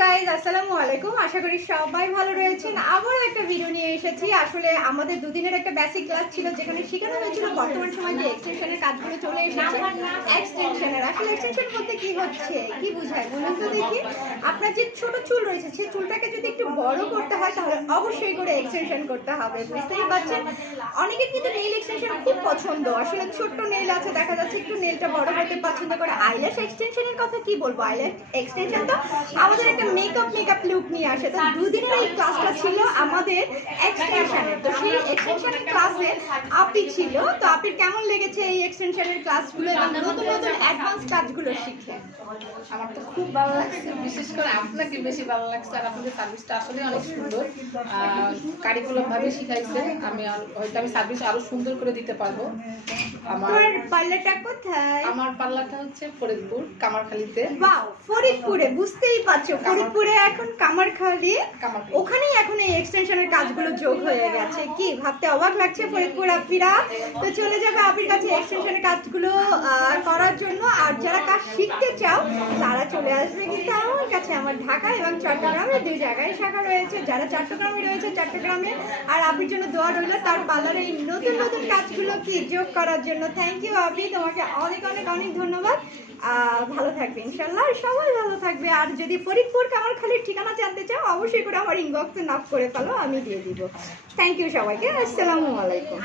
Guys, আসসালামু আলাইকুম। আশা করি সবাই ভালো রয়েছেন। আবারও একটা ভিডিও নিয়ে এসেছি। আসলে আমাদের দুদিনের একটা বেসিক ক্লাস ছিল, যেখানে শেখানো হয়েছিল বর্তমান সময় যে এক্সটেনশনের কাজগুলো চলে এসেছে। এক্সটেনশনের আসলে এক্সটেনশন বলতে কি হচ্ছে, কি বোঝায় বলুন তো দেখি। আপনার যে ছোট চুল রয়েছে, সেই চুলটাকে যদি একটু বড় করতে হয় তাহলে অবশ্যই করে এক্সটেনশন করতে হবে। বুঝতেই পারছেন, অনেকের কিন্তু নেইল এক্সটেনশন খুব পছন্দ। আসলে ছোট্ট নেইল আছে, দেখা যাচ্ছে একটু নেইলটা বড় করতে পছন্দ করে। আইল্যাশ এক্সটেনশনের কথা কি বলবো, আইল্যাশ এক্সটেনশন তো আমাদের একটা মেকআপ লুক নিয়ে আসে। তো দুদিনের এই ক্লাসটা ছিল আমাদের এক্সটেনশনের। তো সেই এক্সটেনশনের ক্লাসে আপি ছিল। তো আপির কেমন লেগেছে এই এক্সটেনশনের ক্লাসগুলো এবং নতুন নতুন অ্যাডভান্স কাজগুলো শিখে? আমার তো খুব ভালো লাগছে, বিশেষ করে আপনাকে বেশি ভালো লাগছে। আর আপনাদের সার্ভিসটা আসলে অনেক সুন্দর, কারিকুলাম ভাবে শিখাইছে। আমি সার্ভিস আরো সুন্দর করে দিতে পারবো। আমার পার্লারটা কোথায়? আমার পার্লারটা হচ্ছে ফরিদপুর কামারখালীতে। বাহ, ফরিদপুরে! বুঝতেই পারছো, ফরিদপুরে এখন কামারখালী, ওখানেই এখন এই এক্সটেনশনের কাজগুলো যোগ হয়ে গেছে। কি ভাবতে অবাক লাগছে ফরিদপুর আপিরা। তো চলে যাবে আপির কাছে এক্সটেনশনের কাজগুলো করার জন্য। আর যারা কাজ শিখতে চাও তারা চলে আসবে কিন্তু আমার কাছে। আমার ঢাকা এবং চট্টগ্রামে দুই জায়গায় শাখা রয়েছে। যারা চট্টগ্রামে রয়েছে চট্টগ্রামে, আর আপির জন্য দোয়া রইল তার পার্লারে এই নতুন নতুন কাজগুলো কি যোগ করার জন্য। থ্যাংক ইউ আপি, তোমাকে অনেক অনেক অনেক ধন্যবাদ। ভালো থাকবে ইনশাল্লাহ, সবাই ভালো থাকবে। আর যদি ফরিদপুর কামারখালীর ঠিকানা জানতে চাও অবশ্যই করে আমার ইনবক্সে নক করে ফেলো, আমি দিয়ে দিব। থ্যাংক ইউ সবাইকে, আসসালামু আলাইকুম।